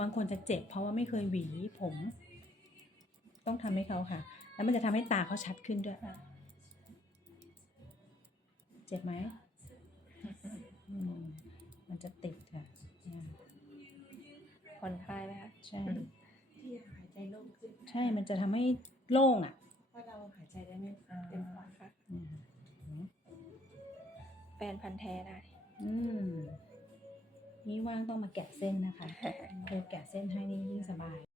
บางคนจะเจ็บเพราะว่าไม่เคยหวีผม ต้องทำให้เขาค่ะ แล้วมันจะทำให้ตาเขาชัดขึ้นด้วยเจ็บไหมอืมมันจะติดค่ะอ่าผ่อนคลายไหมคะใช่ที่หายใจโล่งขึ้น ใช่มันจะทำให้โล่งอะเพราะเราหายใจได้ไม่เต็มปอดค่ะอืมแฟนพันธ์แท้ได้อืม นี่ว่างต้องมาแกะเส้นนะคะเธอแกะเส้นให้นี่ยิ่งสบาย